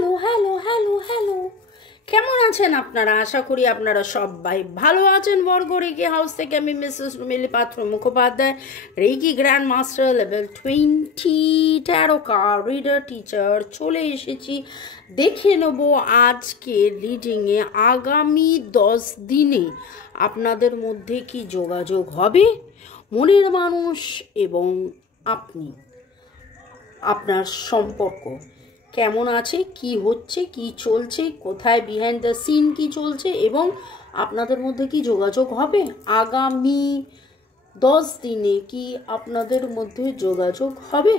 Hello hello hello hello, কেমন আছেন আপনারা? আশা করি আপনারা সবাই ভালো আছেন। বর্গ রেকি হাউস থেকে আমি Mrs Rumili Patra Mukhopadhyay, reiki grand master level 20 tarot card reader teacher চলে এসেছি। দেখে নেব আজকে রিডিংয়ে আগামী 10 দিনে আপনাদের মধ্যে কি যোগাযোগ হবে, মনের মানুষ এবং আপনি, আপনার সম্পর্ক কেমন আছে, কি হচ্ছে, কি চলছে, কোথায় বিহাইন্ড দ্য সিন কি চলছে এবং আপনাদের মধ্যে কি যোগাযোগ হবে আগামী 10 দিনে, কি আপনাদের মধ্যে যোগাযোগ হবে।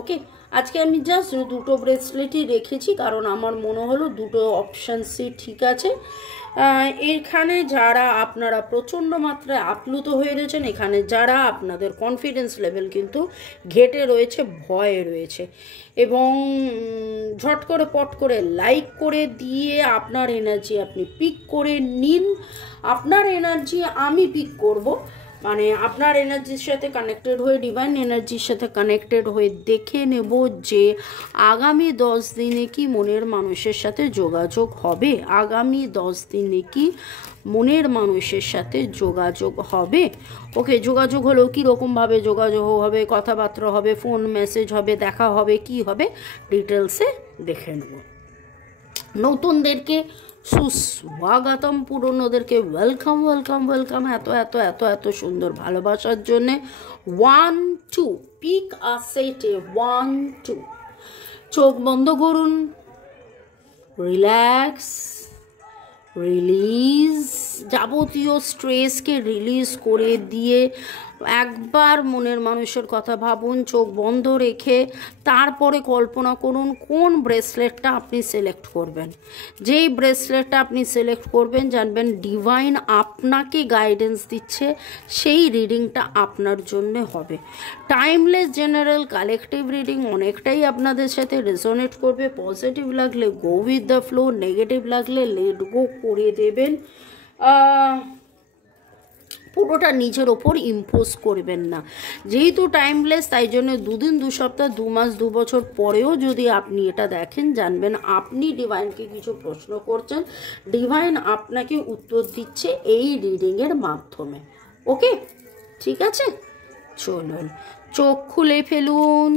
ওকে, আজকে আমি জাস্ট দুটো ব্রেসলেটই রেখেছি কারণ আমার মনে হলো দুটো অপশানসই ঠিক আছে। এখানে যারা আপনারা প্রচণ্ড মাত্রায় আপ্লুত হয়ে রয়েছেন, এখানে যারা আপনাদের কনফিডেন্স লেভেল কিন্তু ঘেটে রয়েছে, ভয়ে রয়েছে, এবং ঝট করে পট করে লাইক করে দিয়ে আপনার এনার্জি আপনি পিক করে নিন। আপনার এনার্জি আমি পিক করব, মানে আপনার এনার্জির সাথে কানেক্টেড হয়ে, ডিভাইন এনার্জির সাথে কানেক্টেড হয়ে দেখে নেব যে আগামী 10 দিনে কি মনের মানুষের সাথে যোগাযোগ হবে। আগামী 10 দিনে কি মনের মানুষের সাথে যোগাযোগ হবে। ওকে, যোগাযোগ হলেও কীরকমভাবে যোগাযোগ হবে, কথাবার্তা হবে, ফোন মেসেজ হবে, দেখা হবে, কি হবে ডিটেলসে দেখে নেব। নতুনদেরকে সুস্বাগতম, পুরনোদেরকে ওয়েলকাম ওয়েলকাম ওয়েলকাম, এত এত এত এত সুন্দর ভালোবাসার জন্যে। 1 2 পিক আ সেটে 1 2, চোখ বন্ধ করুন, রিল্যাক্স, রিলিজ, যাবতীয় স্ট্রেসকে রিলিজ করে দিয়ে একবার মনের মানুষের কথা ভাবুন, চোখ বন্ধ রেখে। তারপরে কল্পনা করুন কোন ব্রেসলেটটা আপনি সিলেক্ট করবেন। যেই ব্রেসলেটটা আপনি সিলেক্ট করবেন জানবেন ডিভাইন আপনাকে গাইডেন্স দিচ্ছে, সেই রিডিংটা আপনার জন্য হবে। টাইমলেস জেনারেল কালেকটিভ রিডিং অনেকটাই আপনাদের সাথে রেজোনেট করবে। পজিটিভ লাগলে go with the flow, negative লাগলে লেট গো করে দেবেন। পুরোটা নিজের ওপর ইম্পোজ করবেন না। যেহেতু টাইমলেস, তাই জন্য 2 দিন 2 সপ্তাহ 2 মাস 2 বছর পরেও যদি আপনি এটা দেখেন, জানবেন আপনি ডিভাইনকে কিছু প্রশ্ন করছেন, ডিভাইন আপনাকে উত্তর দিচ্ছে এই রিডিংয়ের মাধ্যমে। ওকে, ঠিক আছে, চলুন চোখ খুলে ফেলুন।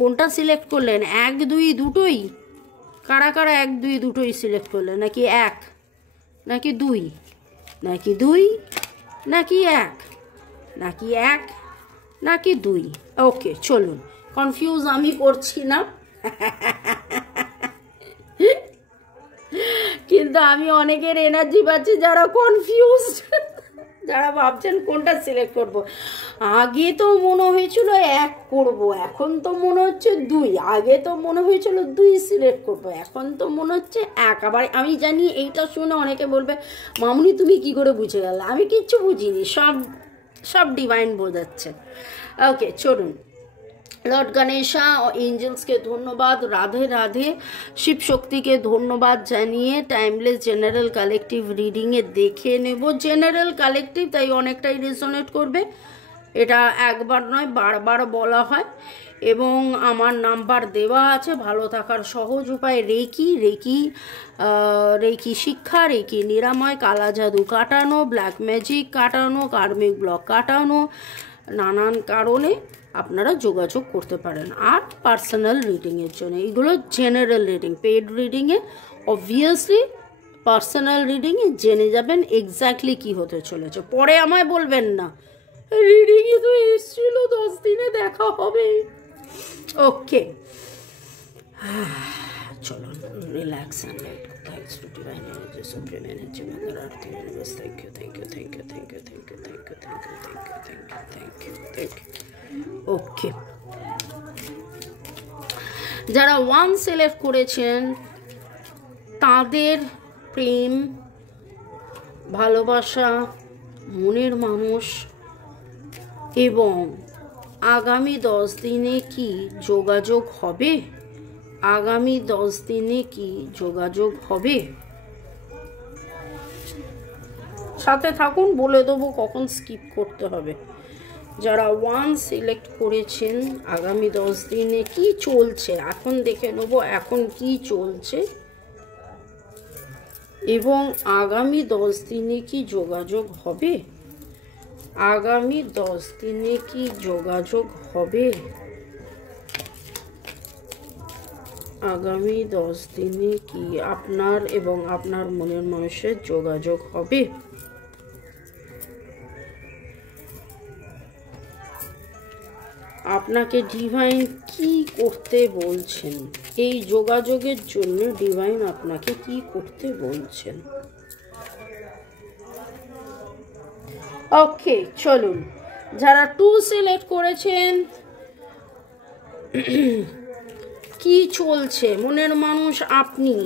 কোনটা সিলেক্ট করলেন? 1 2 দুটোই? কারা কারা 1 2 দুটোই সিলেক্ট করলেন? নাকি 1 নাকি 2 নাকি 2 নাকি 1 নাকি 1 নাকি 2? ওকে, চলুন, কনফিউজ আমি করছি না কিন্তু আমি অনেকের এনার্জি পাচ্ছি যারা কনফিউজড, যারা ভাবছেন কোনটা সিলেক্ট করব। আগে তো মনে হয়েছিল 1 করব, এখন তো মনে হচ্ছে 2। আগে তো মনে হয়েছিল 2 সিলেক্ট করব, এখন তো মনে হচ্ছে 1। আবার আমি জানি এইটা শুনে অনেকে বলবে মামুনি তুমি কি করে বুঝে গেলে? আমি কিচ্ছু বুঝিনি, সব ডিভাইন বোঝাচ্ছে। ওকে, চলুন। লর্ড গণেশা ও এঞ্জেলসকে ধন্যবাদ, রাধে রাধে, শিব শক্তিকে ধন্যবাদ জানিয়ে টাইমলেস জেনারেল কালেকটিভ রিডিংয়ে দেখে নেব। জেনারেল কালেকটিভ, তাই অনেকটাই রেজোনেট করবে। এটা একবার নয়, বারবার বলা হয় এবং আমার নাম্বার দেওয়া আছে। ভালো থাকার সহজ উপায় রেকি শিক্ষা, রেকি নিরাময়, কালা জাদু কাটানো, ব্ল্যাক ম্যাজিক কাটানো, কার্মিক ব্লক কাটানো, নানান কারণে আপনারা যোগাযোগ করতে পারেন। আর পার্সোনাল রিডিংয়ের জন্য এগুলো জেনারেল রিডিং। পেড রিডিংয়ে অবভিয়াসলি, পার্সোনাল রিডিংয়ে জেনে যাবেন এক্স্যাক্টলি কি হতে চলেছে, পরে আমায় বলবেন না রিডিংয়ে তো এসেছিল 10 দিনে দেখা হবে। ওকে, চলো, relax and thanks to divine energy, supreme energy, mother earth, universe, thank you thank you thank you thank you thank you thank you thank you thank you thank you thank you thank you. Okay, যারা 1 select করেছেন তাদের প্রেম, ভালোবাসা, মনের মানুষ এবং আগামী 10 দিনে কি যোগাযোগ হবে, আগামী 10 দিনে কি যোগাযোগ হবে। সাথে থাকুন, বলে দেবো কখন স্কিপ করতে হবে। যারা 1 সিলেক্ট করেছেন, আগামী 10 দিনে কি চলছে এখন দেখে নেব, এখন কি চলছে এবং আগামী 10 দিনে কি যোগাযোগ হবে, আগামী 10 দিনে কি যোগাযোগ হবে, আগামী 10 দিনে কি আপনার এবং আপনার মনের মানুষের যোগাযোগ হবে। আপনাকে ডিভাইন কি করতে বলছেন, এই যোগাযোগের জন্য ডিভাইন আপনাকে কি করতে বলছেন। ওকে, চলুন, যারা 2 সিলেক্ট করেছেন, কি চলছে মনের মানুষ আপনি,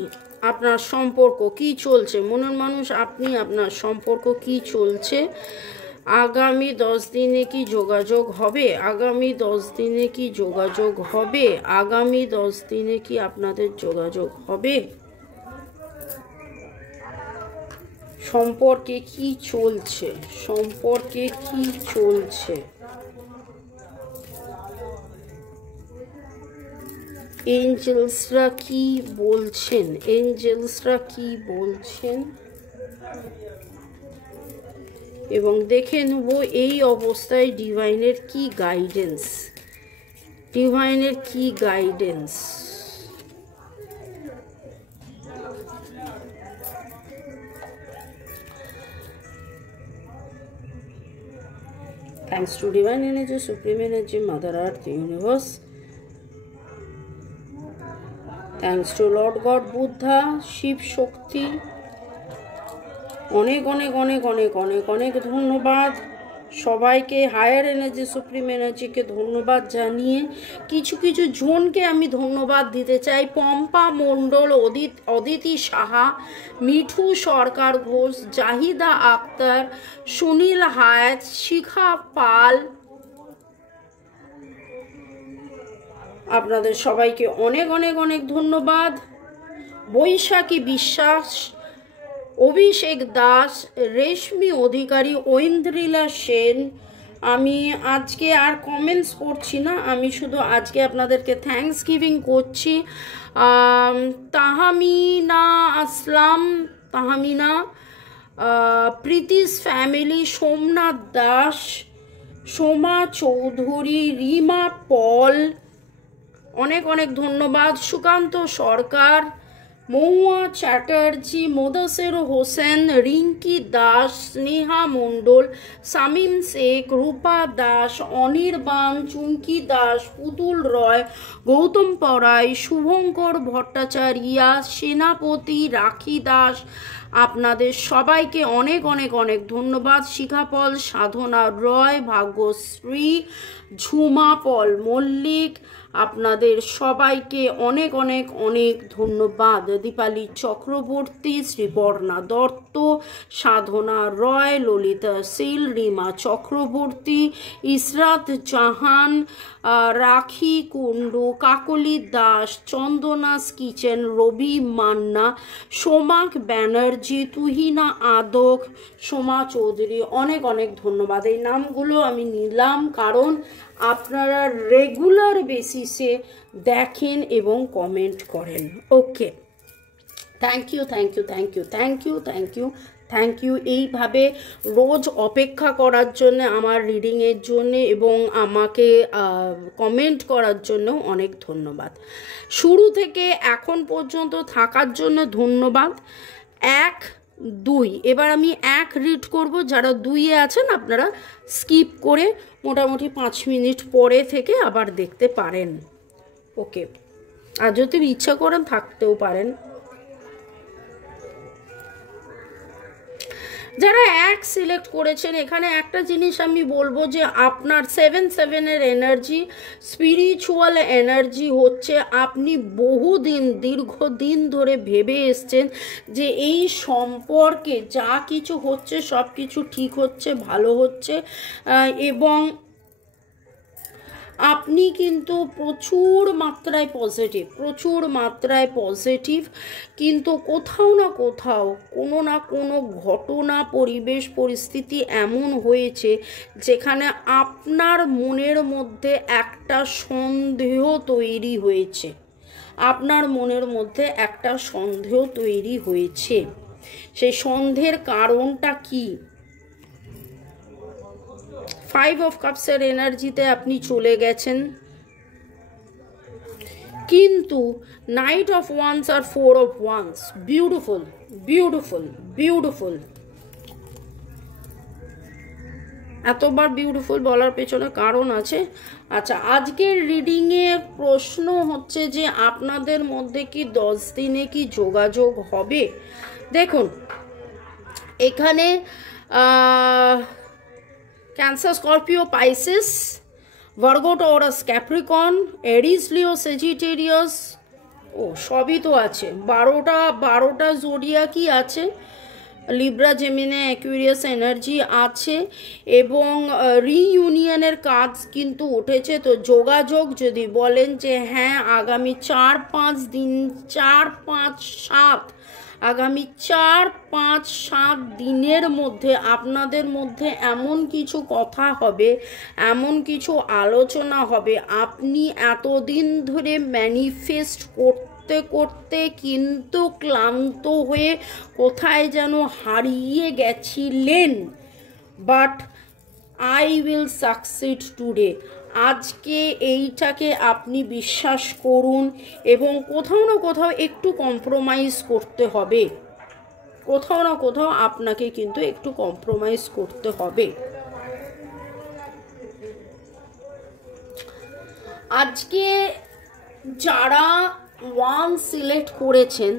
আপনার সম্পর্ক কি চলছে, মনের মানুষ আপনি, আপনার সম্পর্ক কি চলছে, আগামী 10 দিনে কি যোগাযোগ হবে, আগামী 10 দিনে কি যোগাযোগ হবে, আগামী 10 দিনে কি আপনাদের যোগাযোগ হবে, সম্পর্কে কি চলছে, সম্পর্কে কি চলছে, এঞ্জেলসরা কি বলছেন, এঞ্জেলসরা কি বলছেন, এবং দেখে নেব এই অবস্থায় ডিভাইনের কি গাইডেন্স, ডিভাইনের কি guidance. Thanks to Divine Energy, Supreme Energy, Mother Earth, Universe. Thanks to Lord God, Buddha, Shiva Shakti, অনেক অনেক অনেক অনেক অনেক অনেক ধন্যবাদ সবাইকে। হায়ার এনার্জি, সুপ্রিম এনার্জিকে ধন্যবাদ জানিয়ে কিছু কিছু জনকে আমি ধন্যবাদ দিতে চাই। পম্পা মণ্ডল, অদিতি সাহা, মিঠু সরকার ঘোষ, জাহিদা আক্তার, সুনীল হায়াত, শিখা পাল, আপনাদের সবাইকে অনেক অনেক অনেক ধন্যবাদ। বৈশাখী বিশ্বাস, অভিষেক দাস, রেশমি অধিকারী, ঐন্দ্রিলা সেন। আমি আজকে আর কমেন্টস পড়ছি না, আমি শুধু আজকে আপনাদেরকে থ্যাঙ্কস গিভিং করছি। তাহমিনা আসলাম, তাহমিনা, প্রীতিস ফ্যামিলি, সোমনাথ দাস, সোমা চৌধুরী, রিমা পল, অনেক অনেক ধন্যবাদ। সুকান্ত সরকার, মহুয়া চ্যাটার্জি, মোদাসের হোসেন, রিঙ্কি দাস, স্নেহা মণ্ডল, শামীম শেখ, রূপা দাস, অনির্বাণ, চুমকি দাস, পুতুল রয়, গৌতম পরাই, শুভঙ্কর ভট্টাচার্যা, সেনাপতি, রাখি দাস, আপনাদের সবাইকে অনেক অনেক অনেক ধন্যবাদ। শিখাপল, সাধনা রয়, ভাগ্যশ্রী, ঝুমা পল মল্লিক, আপনাদের সবাইকে অনেক অনেক অনেক ধন্যবাদ। দীপালি চক্রবর্তী, শ্রীবর্ণা দত্ত, সাধনা রয়, ললিতা শীল, রিমা চক্রবর্তী, ইসরাত জাহান, রাখি কুণ্ডু, কাকলি দাস, চন্দনাস কিচেন, রবি মান্না, সোমাক ব্যানার্জি, তুহিনা আদক, সোমা চৌধুরী, অনেক অনেক ধন্যবাদ। এই নামগুলো আমি নিলাম কারণ আপনারা রেগুলার বেসিসে দেখেন এবং কমেন্ট করেন। Okay, thank you thank you thank you thank you thank you thank you. এইভাবে রোজ অপেক্ষা করার জন্য, আমার রিডিংয়ের জন্য এবং আমাকে কমেন্ট করার জন্য অনেক ধন্যবাদ। শুরু থেকে এখন পর্যন্ত থাকার জন্য ধন্যবাদ। 1, 2, এবার আমি 1 রিড করব। যারা 2-এ আছেন আপনারা স্কিপ করে মোটামুটি 5 মিনিট পরে থেকে আবার দেখতে পারেন। ওকে, আর যদি ইচ্ছা করেন থাকতেও পারেন। যারা 1 সিলেক্ট করেছেন, এখানে একটা জিনিস আমি বলবো যে আপনার 7-7-এর এনার্জি, স্পিরিচুয়াল এনার্জি হচ্ছে আপনি বহুদিন, দীর্ঘদিন ধরে ভেবে এসছেন যে এই সম্পর্কে যা কিছু হচ্ছে সব কিছু ঠিক হচ্ছে, ভালো হচ্ছে, এবং আপনি কিন্তু প্রচুর মাত্রায় পজিটিভ, কিন্তু কোথাও না কোথাও কোনো না কোনো ঘটনা, পরিবেশ, পরিস্থিতি এমন হয়েছে যেখানে আপনার মনের মধ্যে একটা সন্দেহ তৈরি হয়েছে। সেই সন্দেহের কারণটা কি? 5 অফ কাপসের এনার্জিতে আপনি চলে গেছেন, কিন্তু নাইট অফ ওয়ান্স আর 4 অফ ওয়ান্স। বিউটিফুল। এতবার বিউটিফুল বলার পেছনে কারণ আছে। আচ্ছা, আজকের রিডিংয়ে প্রশ্ন হচ্ছে যে আপনাদের মধ্যে কি 10 দিনে কি যোগাযোগ হবে? দেখুন, এখানে Cancer, Scorpio, Pisces, Virgo, Taurus, Capricorn, Aries, Leo, Sagittarius, সবই তো আছে। 12টা জোডিয়াকই আছে। লিব্রা, জেমিনি, অ্যাকুয়ারিয়াস এনার্জি আছে, এবং রিইউনিয়নের কাজ কিন্তু উঠেছে। তো যোগাযোগ যদি বলেন যে হ্যাঁ, আগামী 4-5 দিনের মধ্যে আপনাদের মধ্যে এমন কিছু কথা হবে, এমন কিছু আলোচনা হবে, আপনি এতদিন ধরে ম্যানিফেস্ট করতে কিন্তু ক্লান্ত হয়ে কোথায় যেন হারিয়ে গেছিলেন। But I will succeed today. আজকে এইটাকে আপনি বিশ্বাস করুন, এবং কোথাও না কোথাও একটু কম্প্রোমাইজ করতে হবে। আপনাকে কিন্তু একটু কম্প্রোমাইজ করতে হবে। আজকে যারা 1 সিলেক্ট করেছেন,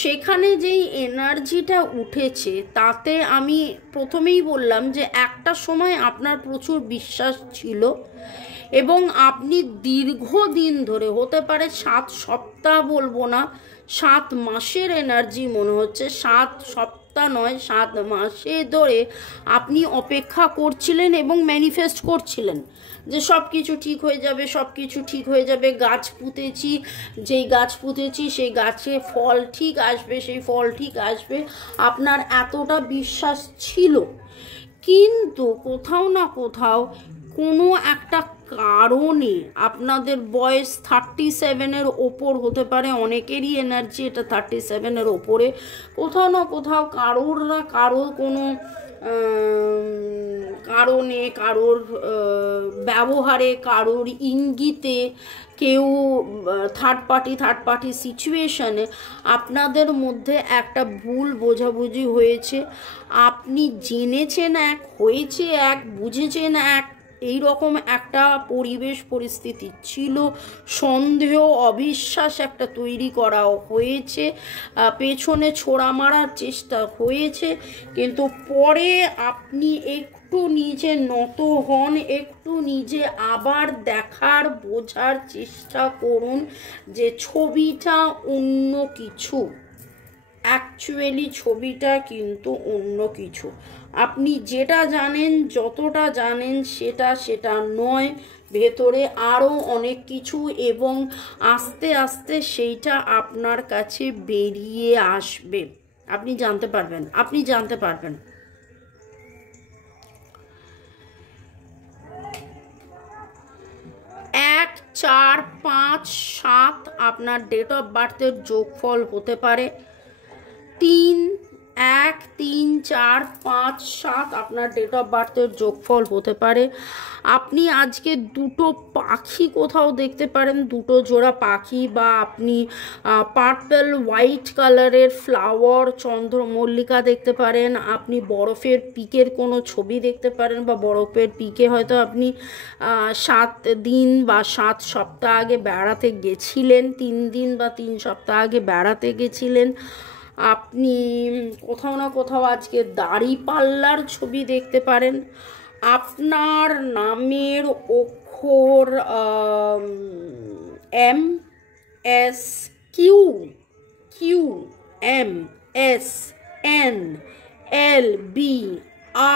সেখানে যেই এনার্জিটা উঠেছে, তাতে আমি প্রথমেই বললাম যে একটা সময় আপনার প্রচুর বিশ্বাস ছিল, এবং আপনি দীর্ঘদিন ধরে, হতে পারে 7 সপ্তাহ, বলবো না, 7 মাসের এনার্জি মনে হচ্ছে, 7 সপ্তাহ নয়, 7 মাসে ধরে আপনি অপেক্ষা করছিলেন এবং ম্যানিফেস্ট করছিলেন যে সব কিছু ঠিক হয়ে যাবে। গাছ পুঁতেছি, সেই গাছে ফল ঠিক আসবে, আপনার এতটা বিশ্বাস ছিল। কিন্তু কোথাও না কোথাও কোনো একটা কারণে, আপনাদের বয়স 37-এর ওপর হতে পারে, অনেকেরই এনার্জি এটা 37-এর ওপরে, কোথাও না কোথাও কারোর কোনো কারণে, কারোর ব্যবহারে, কারোর ইঙ্গিতে, কেউ থার্ড পার্টি সিচুয়েশনে আপনাদের মধ্যে একটা ভুল বোঝাবুঝি হয়েছে। আপনি জেনেছেন এক, হয়েছে এক, বুঝেছেন এক, এই রকম একটা পরিবেশ পরিস্থিতি ছিল। সন্দেহ, অবিশ্বাস একটা তৈরি করা হয়েছে, পেছনে ছোড়া মারার চেষ্টা হয়েছে, কিন্তু পরে আপনি একটু নিজে নত হন, একটু নিজে আবার দেখার, বোঝার চেষ্টা করুন যে ছবিটা অন্য কিছু। অ্যাকচুয়ালি ছবিটা কিন্তু অন্য কিছু। আপনি যেটা জানেন, যতটা জানেন, সেটা নয়, ভেতরে আরও অনেক কিছু, এবং আস্তে আস্তে সেইটা আপনার কাছে বেরিয়ে আসবে। আপনি জানতে পারবেন। 1, 4, 5, 7 আপনার ডেট অফ বার্থের যোগফল হতে পারে। 1, 3, 4, 5, 7 আপনার ডেট অফ বার্থের যোগফল হতে পারে। আপনি আজকে 2টো পাখি কোথাও দেখতে পারেন, 2টো জোড়া পাখি, বা আপনি পার্পল হোয়াইট কালারের ফ্লাওয়ার, চন্দ্রমল্লিকা দেখতে পারেন। আপনি বরফের পিকের কোনো ছবি দেখতে পারেন, বা বরফের পিকে হয়তো আপনি 7 দিন বা 7 সপ্তাহ আগে বেড়াতে গেছিলেন, 3 দিন বা 3 সপ্তাহ আগে বেড়াতে গেছিলেন। আপনি কোথাও না কোথাও আজকে দাড়িপাল্লার ছবি দেখতে পারেন। আপনার নামের অক্ষর MS, Q, M, S, N, L, B,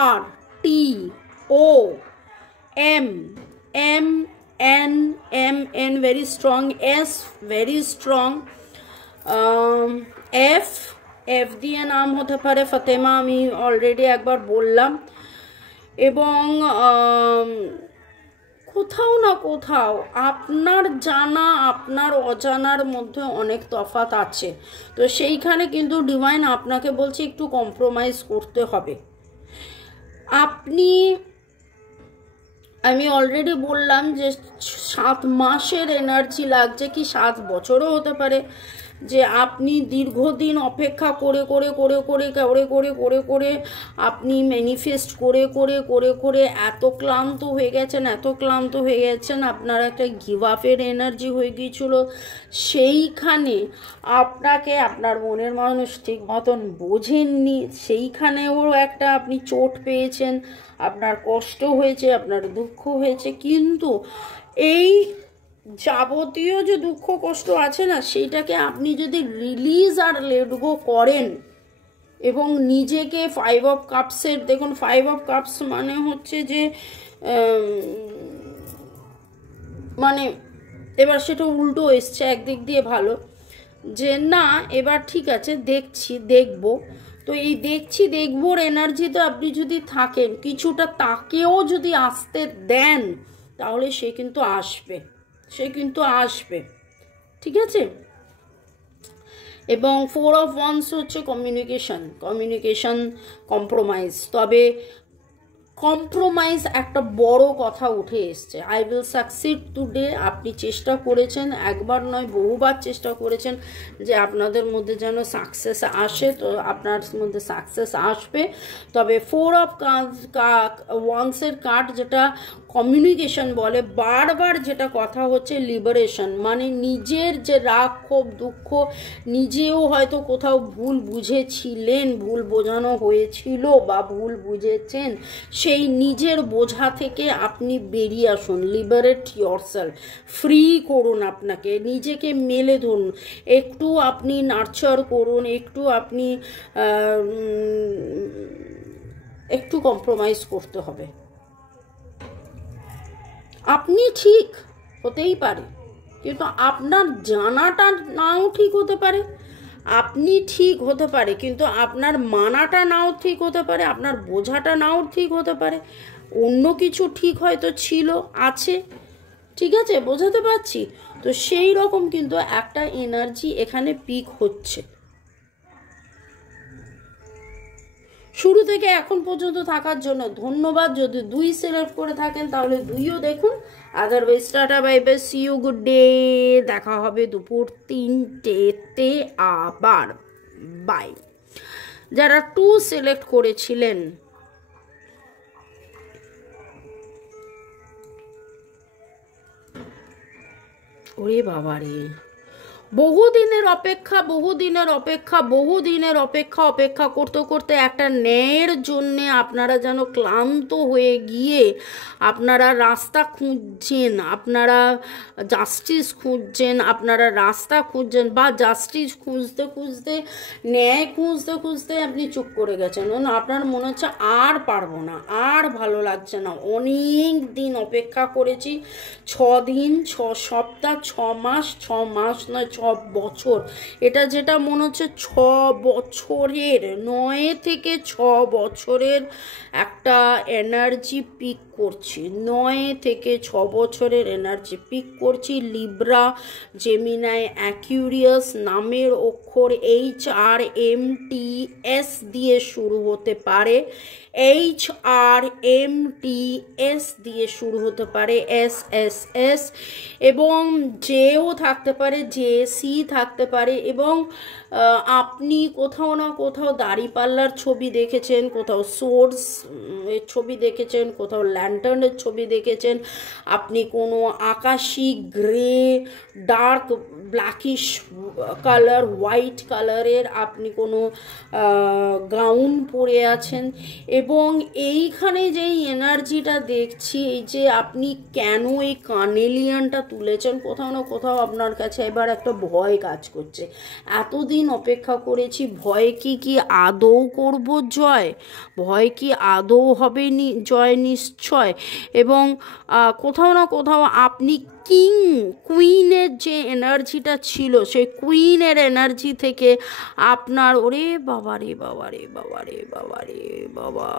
R, T, O, M, N, M, N very strong, S very strong, F, F দিয়ে নাম হতে পারে ফাতেমা, আমি অলরেডি একবার বললাম। এবং কোথাও না কোথাও আপনার জানা আপনার অজানার মধ্যে অনেক তফাৎ আছে, তো সেইখানে কিন্তু ডিভাইন আপনাকে বলছে একটু কম্প্রোমাইজ করতে হবে। আমি অলরেডি বললাম যে 7 মাসের এনার্জি লাগছে, কি 7 বছরও হতে পারে, যে আপনি দীর্ঘদিন অপেক্ষা করে করে করে করে করে করে করে করে আপনি ম্যানিফেস্ট করে করে করে করে এত ক্লান্ত হয়ে গেছেন, আপনার একটা গিভ আপের এনার্জি হয়ে গিয়েছিল। সেইখানে আপনাকে আপনার মনের মানুষ ঠিক মতন বোঝেননি, সেইখানেও একটা আপনি চোট পেয়েছেন, আপনার কষ্ট হয়েছে, আপনার দুঃখ হয়েছে। কিন্তু এই যাবতীয় যে দুঃখ কষ্ট আছে না, সেইটাকে আপনি যদি রিলিজ আর লেট গো করেন এবং নিজেকে 5 অফ কাপসের, দেখুন 5 অফ কাপস মানে হচ্ছে যে মানে এবার সেটা উল্টো এসছে, একদিক দিয়ে ভালো, যে না এবার ঠিক আছে দেখবো। তো এই দেখবোর এনার্জিতে আপনি যদি থাকেন, কিছুটা তাকেও যদি আসতে দেন, তাহলে সে কিন্তু আসবে, ঠিক আছে। এবং 4 অফ ওয়ান্স হচ্ছে কমিউনিকেশন কম্প্রোমাইজ। তবে কম্প্রোমাইজ একটা বড় কথা উঠে এসছে। I will succeed today. আপনি চেষ্টা করেছেন, একবার নয় বহুবার চেষ্টা করেছেন যে আপনাদের মধ্যে যেন সাকসেস আসে, তো আপনার মধ্যে সাকসেস আসবে। তবে 4 অফ ওয়ান্সের কার্ড যেটা কমিউনিকেশন বলে, বারবার যেটা কথা হচ্ছে লিবারেশন, মানে নিজের যে রাগ ক্ষোভ দুঃখ, নিজেও হয়তো কোথাও ভুল বুঝেছিলেন, ভুল বোঝানো হয়েছিল বা ভুল বুঝেছেন, সেই নিজের বোঝা থেকে আপনি বেরিয়ে আসুন। লিবারেট ইয়োরসেলফ, ফ্রি করুন, আপনাকে নিজেকে মেলে ধরুন, একটু আপনি নার্চার করুন, একটু কম্প্রোমাইজ করতে হবে। আপনি ঠিক হতেই পারে, কিন্তু আপনার জানাটা নাও ঠিক হতে পারে। আপনি ঠিক হতে পারে, কিন্তু আপনার মানাটা নাও ঠিক হতে পারে, আপনার বোঝাটা নাও ঠিক হতে পারে, অন্য কিছু ঠিক হয়তো আছে, ঠিক আছে, বোঝাতে পারছি তো। সেই রকম কিন্তু একটা এনার্জি এখানে পিক হচ্ছে। শুরু থেকে এখন পর্যন্ত থাকার জন্য ধন্যবাদ। যদি 2 সিলেক্ট করে থাকেন তাহলে 2ও দেখুন, otherwise tata bye bye, see you, good day. দেখা হবে দুপুর 3টেতে আবার, বাই। যারা 2 সিলেক্ট করেছিলেন, ওরে বাবারে, বহুদিনের অপেক্ষা করতে করতে একটা ন্যায়ের জন্যে আপনারা যেন ক্লান্ত হয়ে গিয়ে আপনারা রাস্তা খুঁজছেন, আপনারা জাস্টিস খুঁজছেন, বা জাস্টিস খুঁজতে খুঁজতে, ন্যায় খুঁজতে খুঁজতে আপনি চুপ করে গেছেন। আপনার মনে হচ্ছে আর পারবো না, আর ভালো লাগছে না, অনেক দিন অপেক্ষা করেছি, 6 দিন, 6 সপ্তাহ, 6 মাস নয় 6 বছর। এটা যেটা মনে হচ্ছে 6 বছরের, 9 থেকে 6 বছরের একটা এনার্জি পিক করছি, 9 থেকে 6 বছরের এনার্জি পিক করছি। লিব্রা, জেমিনাই, অ্যাকুয়ারিয়াস, নামের অক্ষর HRMTS দিয়ে শুরু হতে পারে, HRMTS দিয়ে শুরু হতে পারে, SSS, এবং জেও থাকতে পারে, JC থাকতে পারে। এবং আপনি কোথাও না কোথাও দাড়িপাল্লার ছবি দেখেছেন, কোথাও সোর্স এর ছবি দেখেছেন, কোথাও ল্যান্টার্নের ছবি দেখেছেন, আপনি কোনো আকাশি grey, dark blackish colour, white কালারের আপনি কোনো গাউন পরে আছেন। এবং এইখানে যেই এনার্জিটা দেখছি, এই যে আপনি কেন এই কার্নেলিয়ানটা তুলেছেন, কোথাও না কোথাও আপনার কাছে এবার একটা ভয় কাজ করছে। এতদিন অপেক্ষা করেছি, ভয় কি আদৌ করব জয়? ভয় কি আদৌ হবে জয়? নিশ্চয় বিষয়, এবং কোথাও না কোথাও আপনি কুইনের যে এনার্জিটা ছিল সেই কুইনের এনার্জি থেকে আপনার ওরে বাবা রে বাবা রে বাবা রে বাবা রে বাবা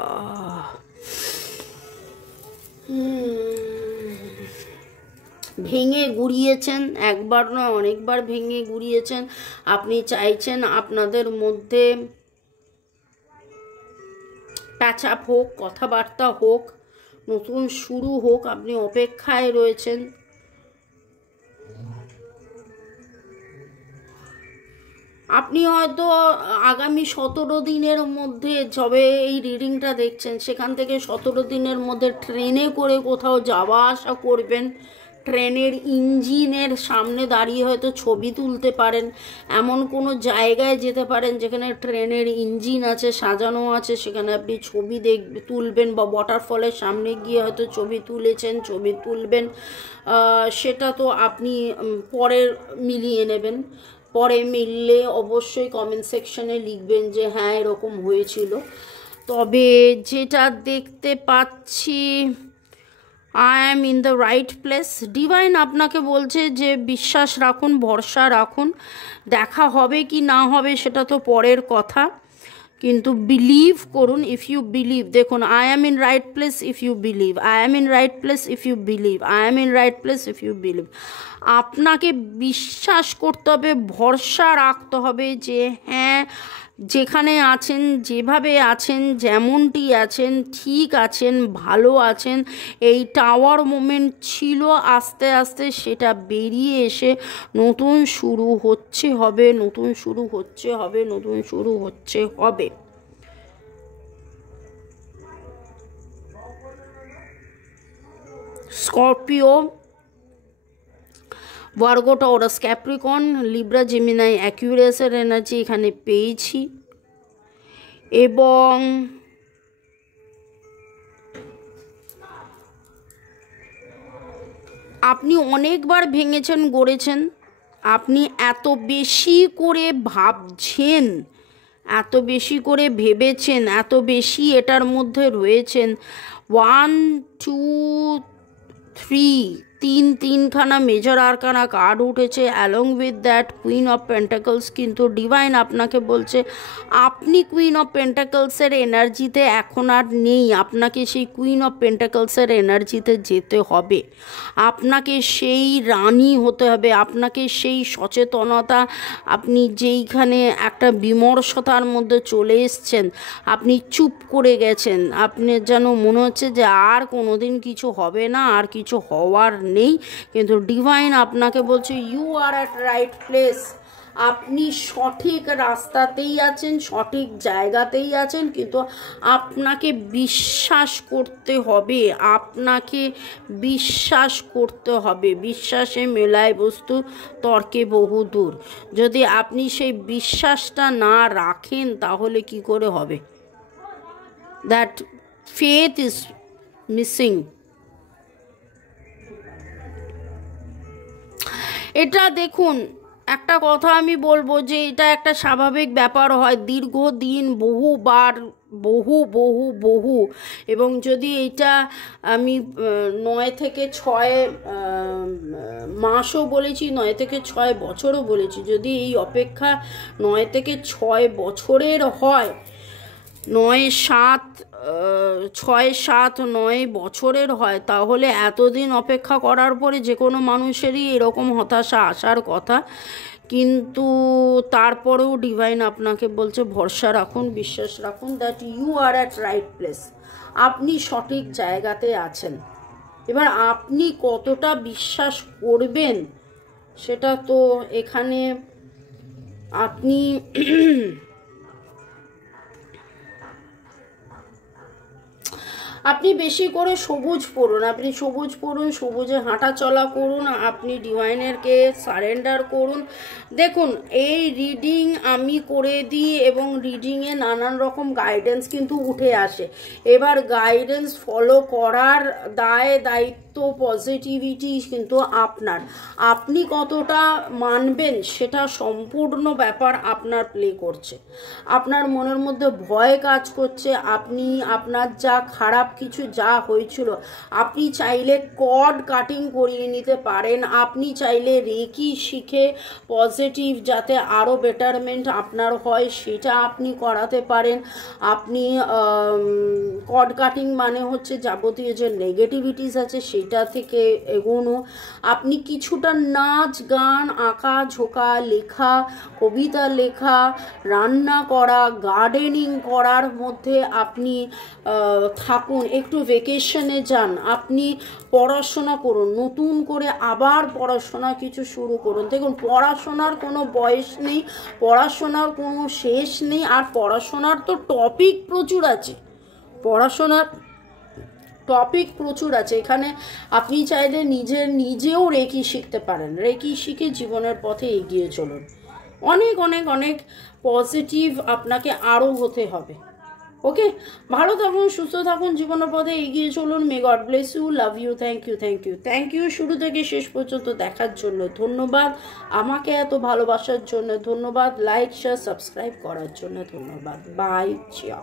ভেঙে গুড়িয়েছেন, একবার নয় অনেকবার ভেঙে গুড়িয়েছেন। আপনি চাইছেন আপনাদের মধ্যে প্যাচআপ হোক, কথাবার্তা হোক, নতুন শুরু হোক, আপনি অপেক্ষায় রয়েছেন। আপনি হয়তো আগামী 17 দিনের মধ্যে, যবে এই রিডিংটা দেখছেন সেখান থেকে 17 দিনের মধ্যে ট্রেনে করে কোথাও যাওয়া আসা করবেন। ট্রেনের ইঞ্জিনের সামনে দাঁড়িয়ে হয়তো ছবি তুলতে পারেন, এমন কোনো জায়গায় যেতে পারেন যেখানে ট্রেনের ইঞ্জিন আছে, সাজানো আছে, সেখানে আপনি ছবি তুলবেন, বা ওয়াটারফলের সামনে গিয়ে হয়তো ছবি তুলেছেন, ছবি তুলবেন। সেটা তো আপনি পরে মিলিয়ে নেবেন। পরে মিললে অবশ্যই কমেন্ট সেকশনে লিখবেন যে হ্যাঁ এরকম হয়েছিল। তবে যেটা দেখতে পাচ্ছি, I am in the right place. Divine আপনাকে বলছে যে বিশ্বাস রাখুন, ভরসা রাখুন, দেখা হবে কি না হবে সেটা তো পরের কথা, কিন্তু বিলিভ করুন। ইফ ইউ বিলিভ, দেখুন I am in right place if you believe, I am in right place if you believe, I am in right place if you believe. আপনাকে বিশ্বাস করতে হবে, ভরসা রাখতে হবে যে হ্যাঁ যেখানে আছেন, যেভাবে আছেন, যেমনটি আছেন ঠিক আছেন, ভালো আছেন। এই টাওয়ার মোমেন্ট ছিল, আস্তে আস্তে সেটা বেরিয়ে এসে নতুন শুরু হচ্ছে হবে, নতুন শুরু হচ্ছে হবে, নতুন শুরু হচ্ছে হবে। Scorpio, Virgo, Taurus, Capricorn, Libra, Gemini, অ্যাকুয়ারিয়াসের এনার্জি এখানে পেয়েছি। এবং আপনি অনেকবার ভেঙেছেন, গড়েছেন, আপনি এত বেশি করে ভাবছেন, এত বেশি করে ভেবেছেন, এত বেশি এটার মধ্যে রয়েছেন। 1 2 3 তিনখানা মেজর আরকানা কার্ড উঠেছে, along with that queen of pentacles. কিন্তু ডিভাইন আপনাকে বলছে আপনি কুইন অফ পেন্টাকলসের এনার্জিতে এখন আর নেই, আপনাকে সেই কুইন অফ পেন্টাকলসের এনার্জিতে যেতে হবে, আপনাকে সেই রানী হতে হবে, আপনাকে সেই সচেতনতা, আপনি যেইখানে একটা বিমর্ষতার মধ্যে চলে এসছেন, আপনি চুপ করে গেছেন, আপনি যেন মনে হচ্ছে যে আর কোনোদিন কিছু হবে না, আর কিছু হওয়ার নেই। কিন্তু ডিভাইন আপনাকে বলছে you are at right place, আপনি সঠিক রাস্তাতেই আছেন, সঠিক জায়গাতেই আছেন, কিন্তু আপনাকে বিশ্বাস করতে হবে, আপনাকে বিশ্বাস করতে হবে। বিশ্বাসে মেলায় বস্তু, তর্কে বহু দূর। যদি আপনি সেই বিশ্বাসটা না রাখেন তাহলে কি করে হবে? That faith is missing. এটা দেখুন, একটা কথা আমি বলবো যে এটা একটা স্বাভাবিক ব্যাপার হয়, দীর্ঘদিন বহুবার বহু এবং যদি এটা আমি 9 থেকে 6 মাসও বলেছি, 9 থেকে 6 বছরও বলেছি, যদি এই অপেক্ষা 9 থেকে 6 বছরের হয়, 6-7-9 বছরের হয়, তাহলে এতদিন অপেক্ষা করার পরে যে কোনো মানুষেরই এরকম হতাশা আসার কথা। কিন্তু তারপরেও ডিভাইন আপনাকে বলছে ভরসা রাখুন, বিশ্বাস রাখুন, that you are at right place, আপনি সঠিক জায়গাতে আছেন। এবার আপনি কতটা বিশ্বাস করবেন সেটা তো এখানে আপনি আপনি বেশি করে সবুজ পড়ুন, আপনি সবুজ পড়ুন, সবুজে হাঁটা চলা করুন, আপনি ডিভাইনেরকে সারেন্ডার করুন। দেখুন এই রিডিং আমি করে দিই এবং রিডিংয়ে নানান রকম গাইডেন্স কিন্তু উঠে আসে। এবার গাইডেন্স ফলো করার দায়িত্ব পজিটিভিটি কিন্তু আপনার, আপনি কতটা মানবেন সেটা সম্পূর্ণ ব্যাপার আপনার প্লে করছে। আপনার মনের মধ্যে ভয় কাজ করছে, আপনি আপনার যা খারাপ কিছু যা হয়েছিল আপনি চাইলে কর্ড কাটিং করিয়ে নিতে পারেন, আপনি চাইলে রেকি শিখে পজিটিভ যাতে আরও বেটারমেন্ট আপনার হয় সেটা আপনি করাতে পারেন। আপনি কর্ড কাটিং মানে হচ্ছে যাবতীয় যে নেগেটিভিটিস আছে সেটা থেকে এগোনো। আপনি কিছুটা নাচ গান আঁকা ঝোঁকা লেখা, কবিতা লেখা, রান্না করা, গার্ডেনিং করার মধ্যে আপনি থাকুন, একটু ভেকেশনে যান, আপনি পড়াশোনা করুন, নতুন করে আবার পড়াশোনা কিছু শুরু করুন। দেখুন পড়াশোনার কোনো বয়স নেই, পড়াশোনার কোনো শেষ নেই, আর পড়াশোনার তো টপিক প্রচুর আছে, পড়াশোনার টপিক প্রচুর আছে। এখানে আপনি চাইলে নিজেও রেকি শিখতে পারেন, রেকি শিখে জীবনের পথে এগিয়ে চলুন। অনেক অনেক অনেক পজিটিভ আপনাকে আরও হতে হবে। ওকে, ভালো থাকুন, সুস্থ থাকুন, জীবনের পথে এগিয়ে চলুন। May God bless you, love you, thank you, thank you, thank you শুরু থেকে শেষ পর্যন্ত দেখার জন্য ধন্যবাদ, আমাকে এত ভালোবাসার জন্য ধন্যবাদ, লাইক শেয়ার সাবস্ক্রাইব করার জন্য ধন্যবাদ। Bye, chia.